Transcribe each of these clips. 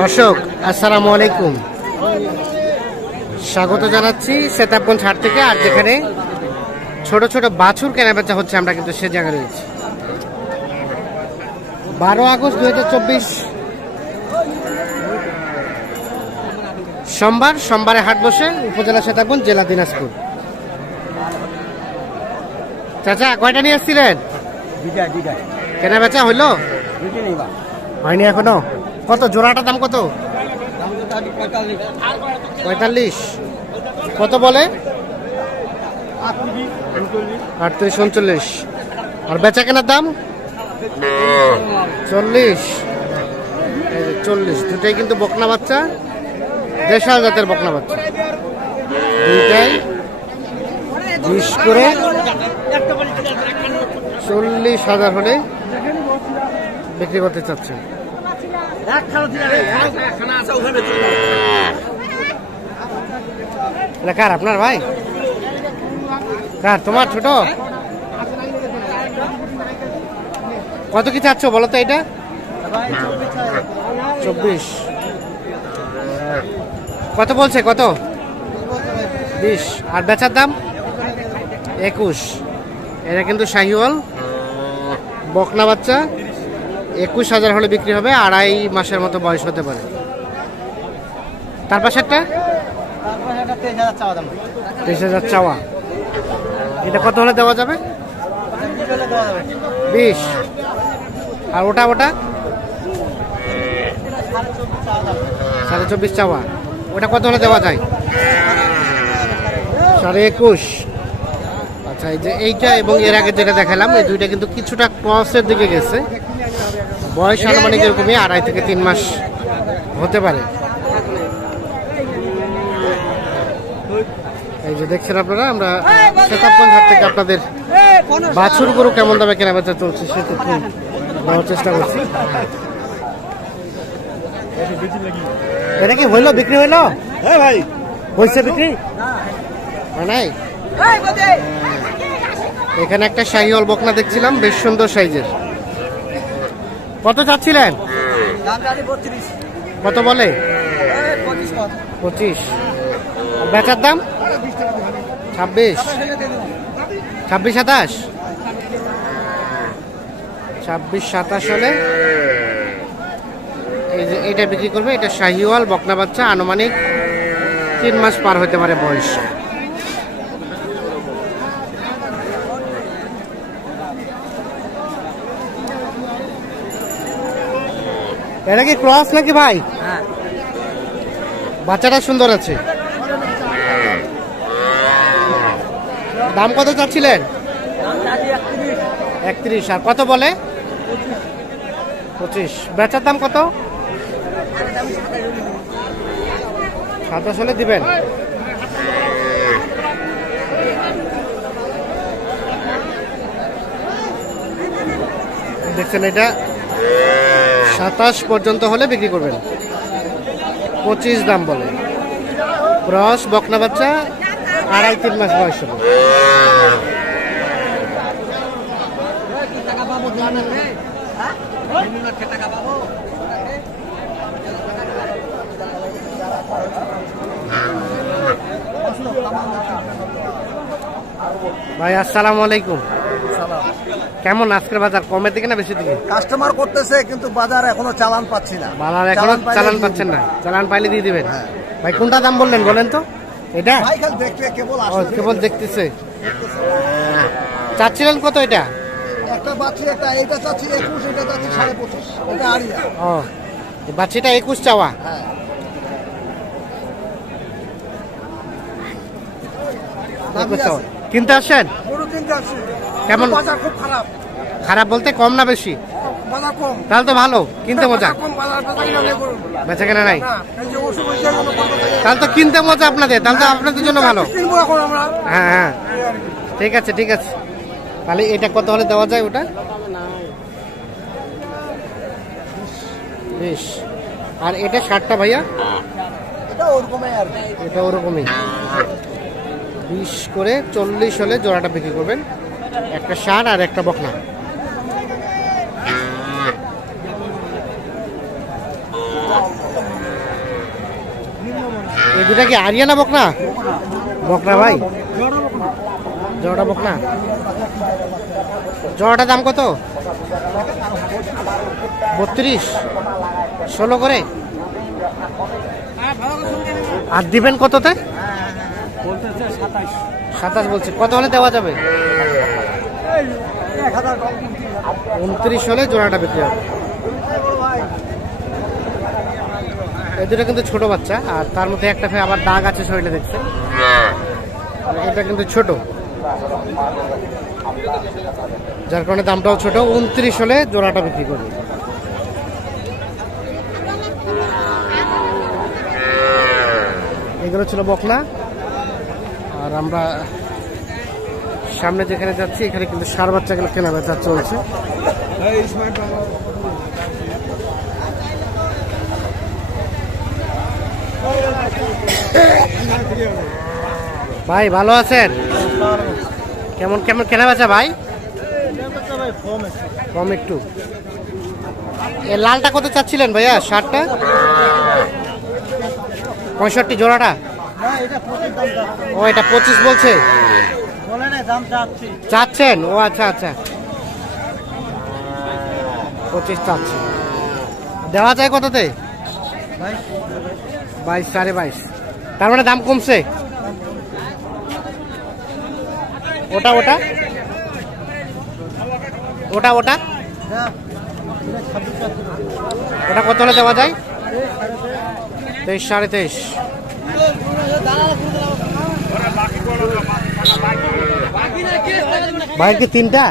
দর্শক আসসালামু আলাইকুম, স্বাগত জানাচ্ছি সেতাবগঞ্জ হাট থেকে। আর যেখানে ছোট ছোট বাছুর কেনাবেচা হচ্ছে, আমরা কিন্তু সে জায়গায় রয়েছি। 12 আগস্ট 2024 সোমবারে হাট বসে, উপজেলা সেতাবগঞ্জ, জেলা দিনাজপুর। চাচা কয়টা নিয়ে এসেছিলেন? কেনাবেচা হইলো? হয়নি এখনো? কত জোড়াটার দাম? কত? 45। কত বলে? 38, 39। আর বেচা কেনার দাম 40। 40। দুটাই কিন্তু বকনা বাচ্চা, দেশাল জাতের বকনা বাচ্চা। দুইটাই 20 করে 40,000 হলে বিক্রি করতে চাচ্ছেন। কার আপনার ভাই? কার? তোমার ছোট? কত কি চাচ্ছ বলো তো? এটা 24। কত বলছে? কত? 20। আর বেচার দাম 21। এটা কিন্তু শাহিওয়াল বকনা বাচ্চা, 21,000 হলে বিক্রি হবে। 2.5 মাসের মতো বয়স হতে পারে। তার পাশেরটা 23,000 চাওয়া। এটা কত হলে দেওয়া যাবে? 20। আর ওটা 24.5 চাওয়া। ওটা কত হলে দেওয়া যায়? 21.5। আচ্ছা, এই যে এইটা এবং এর আগে যেটা দেখালাম, এই দুইটা কিন্তু কিছুটা ক্রসের দিকে গেছে। বয়স আনুমানিক এরকমই 2.5 থেকে 3 মাস হতে পারে। এই যে দেখছেন আপনারা, আমরা সেতাবগঞ্জ হাট থেকে আপনাদের বাছুর গরু কেমন দামে কেনাবেচা চলছে সেটা দেওয়ার চেষ্টা করছি। এটা কি হইলো? বিক্রি হইলো? হ্যাঁ ভাই, হয়েছে বিক্রি? নাই। এখানে একটা শাহিওয়াল বকনা দেখছিলাম, বেশ সুন্দর সাইজের। কত চাচ্ছিলেন? কত বলে? 25। বেচার দাম 26, 27 হলে এই যে এইটা বিক্রি করবে। এটা শাহিওয়াল বকনা বাচ্চা, আনুমানিক 3 মাস পার হতে পারে বয়স। এটা কি ক্রস নাকি ভাই? বাচ্চাটা সুন্দর আছে। দাম কত চাচ্ছিলেন? 31। আর কত বলে? 25। বেচার দাম কত? 27 হলে দিবেন। দেখছেন, এটা 27 পর্যন্ত হলে বিক্রি করবেন। 25 দাম বলে। ক্রস বকনা বাচ্চা, 2.5-3 মাস বয়স হবে। ভাই আসসালামু আলাইকুম। কেমন আজকের বাজার? কমের দিকে না বেশি দিকে? কাস্টমার করতেছে, কিন্তু বাজার এখনো চালান পাচ্ছি না। বাজার এখনো চালান পাচ্ছেন না? চালান পাইলে দিয়ে দিবেন। ভাই কোনটা দাম বললেন বলেন তো? এটা কেবল দেখতেছে। চাচ্ছিলেন কত? এটা একটা বাচ্চা, এটা চাচ্ছি 21, এটা চাচ্ছি 25.5। এটা আরিয়া। ও, বাচ্চাটা 21 চাওয়া। কিনতে আসেন? কেমন? বাজার খুব খারাপ। খারাপ বলতে কম না বেশি? বাজার কম। তাহলে তো ভালো, কিনতে মজা। বেচা কেনা নাই, তাহলে তো কিনতে মজা আপনাদের। তাহলে তো আপনাদের জন্য ভালো। হ্যাঁ হ্যাঁ, ঠিক আছে ঠিক আছে। তাহলে এটা কত হলে দেওয়া যায়? ওটা 20। আর এটা 60টা ভাইয়া? এটা ওরকমই 20 করে 40 হলে জোড়াটা বিক্রি করবেন। একটা ষাঁড় আর একটা বকনা। এই দুটা কি আরিয়ানা বকনা? বকনা ভাই, জোড়াটা বকনা। জোড়াটার দাম কত? 32, 16 করে। আর দিবেন কততে? 27 বলছে। কত হলে দেওয়া যাবে? 29 হলে জোড়াটা বিক্রি হবে। এই দুটো কিন্তু ছোট বাচ্চা, আর তার মধ্যে একটা আবার দাগ আছে শরীরে দেখছে। এটা কিন্তু ছোট, যার কারণে দামটাও ছোট। 29 হলে জোড়াটা বিক্রি করবে। এগুলো ছিল বকনা। আর আমরা সামনে যেখানে যাচ্ছি এখানে কিন্তু ষাঁড় বাচ্চাগুলো কেনা বেচা চলছে। ভাই ভালো আছেন? কেমন কেমন কেনা বেচা ভাই? কম একটু। এ লালটা কত চাচ্ছিলেন ভাইয়া? ষাঁড়টা 65 জোড়াটা। ও এটা 25 বলছে, চাচ্ছেন? ও আচ্ছা আচ্ছা, 25 চাচ্ছে। দেওয়া যায় কততে? 22, 22.5। তার মানে দাম কমছে। ওটা ওটা ওটা ওটা ওটা কত হলে দেওয়া যায়? 23, 23.5। ভাই কি তিনটা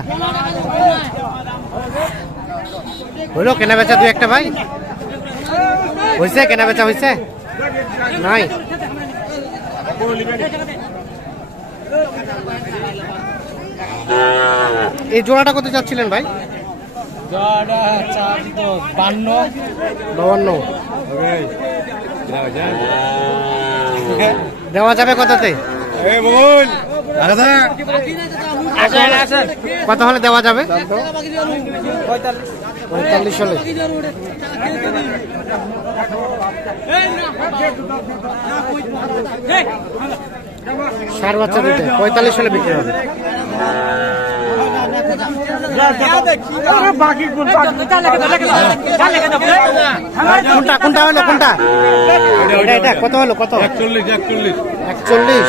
হইলো কেনা বেচা? দুই একটা ভাই হয়েছে? কেনা বেচা হয়েছে? নাই। এই জোড়াটা কত চাচ্ছিলেন ভাই? 52। দেওয়া যাবে কততে? কত হলে দেওয়া যাবে? 45 হলে। ষাঁড় বাচ্চা দিতে 45 হলে বিক্রি হবে। কোনটা কোনটা হলো? কোনটা এটা? এটা কত হলো? কত? 41।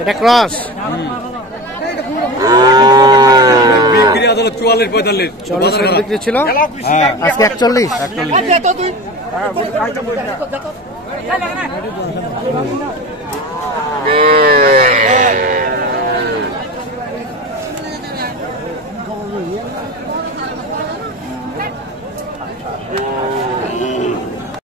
এটা ক্রস। বিক্রি আসলে 44, 45 বিক্রি ছিল, আজকে 41।